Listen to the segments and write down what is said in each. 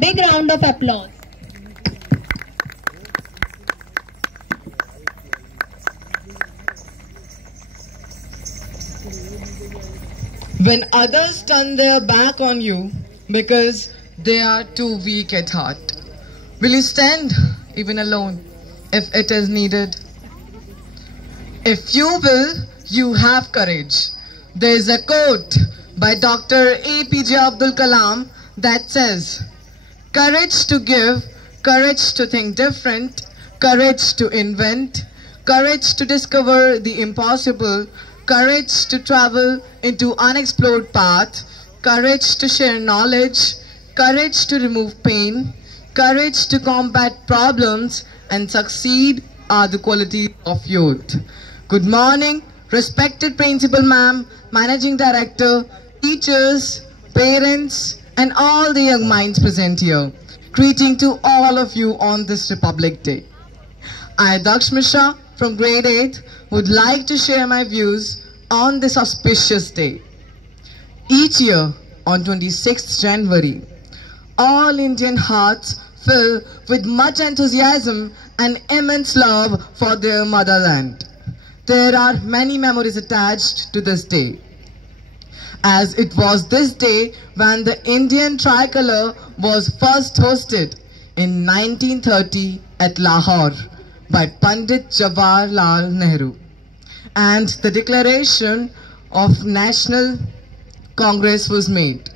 Big round of applause. When others turn their back on you because they are too weak at heart, will you stand even alone if it is needed? If you will, you have courage. There is a quote by Dr. APJ Abdul Kalam that says, "Courage to give, courage to think different, courage to invent, courage to discover the impossible, courage to travel into unexplored paths, courage to share knowledge, courage to remove pain, courage to combat problems and succeed are the qualities of youth." Good morning, respected Principal Ma'am, Managing Director, teachers, parents, and all the young minds present here. Greeting to all of you on this Republic Day. I, Daksh Mishra from grade 8, would like to share my views on this auspicious day. Each year, on 26th January, all Indian hearts fill with much enthusiasm and immense love for their motherland. There are many memories attached to this day, as it was this day when the Indian tricolor was first hosted in 1930 at Lahore by Pandit Jawaharlal Nehru, and the declaration of National Congress was made.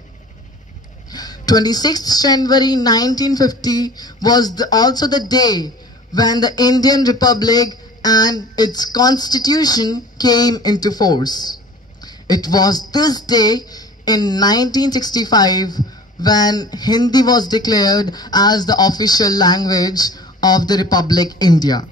26th January 1950 was also the day when the Indian Republic and its constitution came into force. It was this day in 1965 when Hindi was declared as the official language of the Republic India.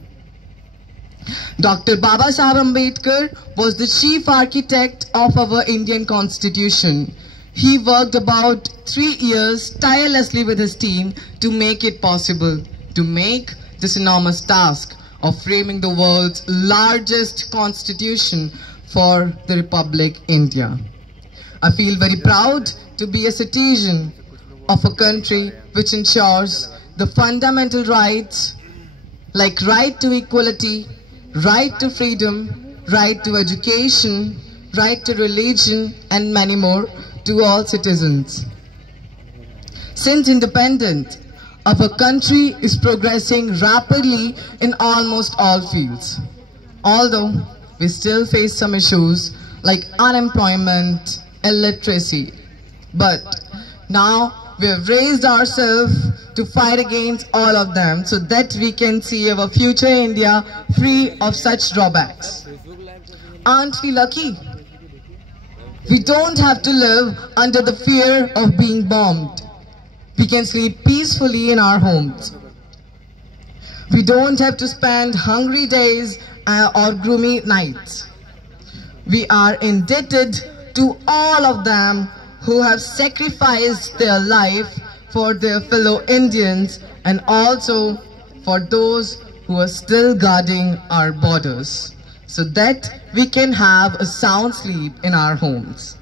Dr. Baba Saheb Ambedkar was the chief architect of our Indian constitution. He worked about 3 years tirelessly with his team to make it possible, to make this enormous task of framing the world's largest constitution for the Republic India. I feel very proud to be a citizen of a country which ensures the fundamental rights like right to equality, right to freedom, right to education, right to religion, and many more to all citizens. Since independence, our country is progressing rapidly in almost all fields. Although we still face some issues like unemployment, illiteracy. But now we have raised ourselves to fight against all of them so that we can see our future India free of such drawbacks. Aren't we lucky? We don't have to live under the fear of being bombed. We can sleep peacefully in our homes. We don't have to spend hungry days or gloomy nights. We are indebted to all of them who have sacrificed their life for their fellow Indians and also for those who are still guarding our borders so that we can have a sound sleep in our homes.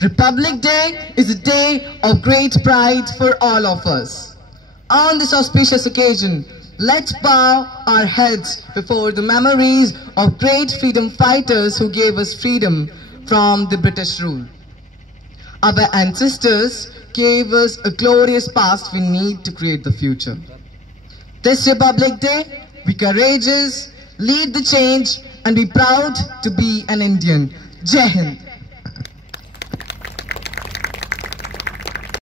Republic Day is a day of great pride for all of us. On this auspicious occasion, let's bow our heads before the memories of great freedom fighters who gave us freedom from the British rule. Our ancestors gave us a glorious past we need to create the future. This Republic Day, be courageous, lead the change, and be proud to be an Indian. Jai Hind.